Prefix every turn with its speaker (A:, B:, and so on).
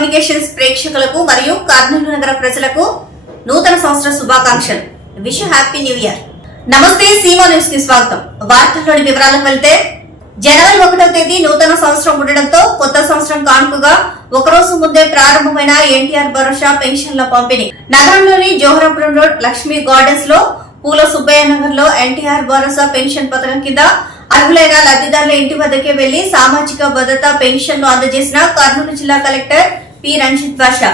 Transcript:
A: ప్రేక్షకులకు మరియు కర్నూలు నగర ప్రజలకు నూతన సంవత్సర శుభాకాంక్షలు. విష్ హ్యాపీ న్యూ ఇయర్ నమస్తే సీమా న్యూస్కి స్వాగతం. వార్తల్లోని వివరాలకు వెళ్తే జనవరి ఒకటో తేదీ నూతన సంవత్సరం ఉండడంతో కొత్త సంవత్సరం కానుకగా ఒకరోజు ముందే ప్రారంభమైన ఎన్టీఆర్ భరోసా పెన్షన్ల పంపిణీ. నగరంలోని జోహరాపురం రోడ్ లక్ష్మీ గార్డెన్స్లో పూల సుబ్బయ్య నగర్లో ఎన్టీఆర్ భరోసా పెన్షన్ పథకం కింద అర్హులైన లబ్ధిదారుల ఇంటి వద్దకే వెళ్ళి సామాజిక భద్రత పెన్షన్లు అందజేసిన కర్నూలు జిల్లా కలెక్టర్ పి రంజిత్ బాషా